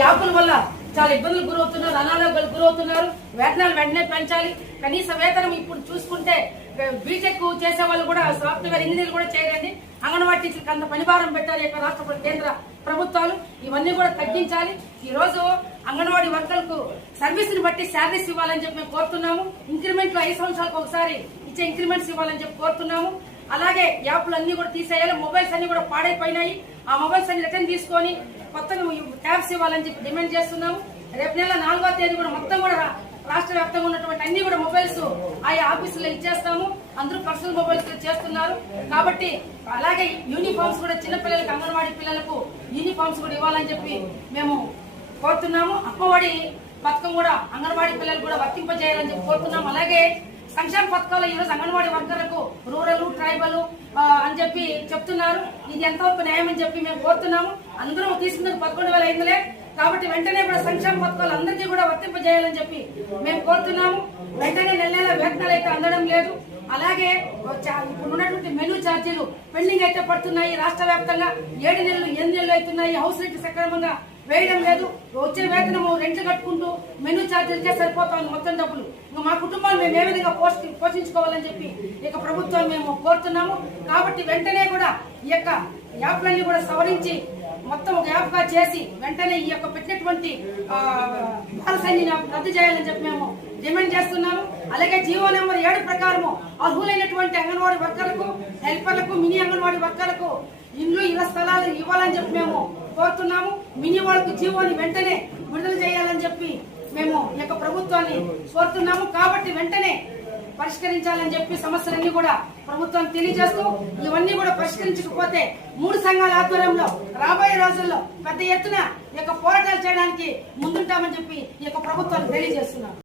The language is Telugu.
యాప్ల వల్ల చాలా ఇబ్బందులు గురవుతున్నారు, అనారోగ్యాలు గురవుతున్నారు. వేతనాలు వెంటనే పెంచాలి. కనీస వేతనం ఇప్పుడు చూసుకుంటే బీటెక్ చేసే వాళ్ళు కూడా సాఫ్ట్వేర్ ఇంజనీర్లు కూడా చేయరండి. అంగన్వాడీ టీచర్లకు అంత పనిభారం పెట్టాలి యొక్క రాష్ట్ర కేంద్ర ప్రభుత్వాలు. ఇవన్నీ కూడా తగ్గించాలి. ఈ రోజు అంగన్వాడీ వర్కర్లకు సర్వీస్ ని బట్టి శాలరీస్ ఇవ్వాలని చెప్పి మేము కోరుతున్నాము. ఇంక్రిమెంట్లు 5 సంవత్సరాలకు ఒకసారి ఇచ్చే ఇంక్రిమెంట్స్ ఇవ్వాలని చెప్పి కోరుతున్నాము. అలాగే యాప్లు అన్ని కూడా తీసేయాలి. మొబైల్స్ అన్ని కూడా పాడైపోయినాయి. ఆ మొబైల్స్ అన్ని రిటర్న్ తీసుకొని కొత్తగా ట్యాబ్స్ ఇవ్వాలని చెప్పి డిమాండ్ చేస్తున్నాము. రేపు నెల 4వ తేదీ కూడా మొత్తం కూడా రాష్ట్ర వ్యాప్తంగా ఉన్నటువంటి అన్ని కూడా మొబైల్స్ ఆయా ఆఫీసులో ఇచ్చేస్తాము. అందరూ పర్సనల్ మొబైల్స్ చేస్తున్నారు కాబట్టి. అలాగే యూనిఫామ్స్ కూడా చిన్నపిల్లలకు, అంగన్వాడీ పిల్లలకు యూనిఫామ్స్ కూడా ఇవ్వాలని చెప్పి మేము కోరుతున్నాము. అమ్మఒడి పథకం కూడా అంగన్వాడీ పిల్లలు కూడా వర్తింపజేయాలని చెప్పి కోరుతున్నాము. అలాగే సంక్షేమ పథకాలు ఈరోజు అంగన్వాడీ వర్కర్లకు రూరల్, ట్రైబల్ అని చెప్పి చెప్తున్నారు. ఇది ఎంతవరకు న్యాయం అని చెప్పి మేము కోరుతున్నాము. అందరూ తీసుకున్నది 11,500 కాబట్టి వెంటనే కూడా సంక్షేమ పథకాలు అందరికీ కూడా వర్తింపజేయాలని చెప్పి మేము కోరుతున్నాము. వెంటనే నెల వేతనాలు అయితే అందడం లేదు. అలాగే ఇప్పుడు ఉన్నటువంటి మెనూ ఛార్జీలు పెండింగ్ అయితే పడుతున్నాయి. రాష్ట్ర వ్యాప్తంగా 7 నెలలు 8 నెలలు అవుతున్నాయి. హౌస్ రేట్ సక్రమంగా వేయడం లేదు. వచ్చే వేతనము రెంట్లు కట్టుకుంటూ మెనూ ఛార్జీలకే సరిపోతాం మొత్తం డబ్బులు. మా కుటుంబాలు మేము ఏ విధంగా పోషించుకోవాలని చెప్పి ఇక ప్రభుత్వాన్ని మేము కోరుతున్నాము. కాబట్టి వెంటనే కూడా ఈ యొక్క యాప్లన్నీ కూడా సవరించి మొత్తం ఒక యాప్ గా చేసి వెంటనే ఈ యొక్క పెట్టినటువంటి పాలసీని రద్దు చేయాలని చెప్పి మేము డిమాండ్ చేస్తున్నాము. అలాగే జీవో నెంబర్ 7 ప్రకారము అర్హులైనటువంటి అంగన్వాడీ వర్కర్లకు, హెల్పర్లకు, మినీ అంగన్వాడీ వర్కర్లకు ఇళ్ల స్థలాలు ఇవ్వాలని చెప్పి మేము కోరుతున్నాము. మినీ వాళ్ళకు జీవోని వెంటనే విడుదల చేయాలని చెప్పి మేము ఈ యొక్క ప్రభుత్వాన్ని కోరుతున్నాము. కాబట్టి వెంటనే పరిష్కరించాలని చెప్పి సమస్యలన్నీ కూడా ప్రభుత్వం తెలియజేస్తూ, ఇవన్నీ కూడా పరిష్కరించకపోతే 3 సంఘాల ఆధ్వర్యంలో రాబోయే రోజుల్లో పెద్ద ఎత్తున ఈ యొక్క పోరాటాలు చేయడానికి ముందుంటామని చెప్పి ఈ యొక్క ప్రభుత్వాన్ని తెలియజేస్తున్నాం.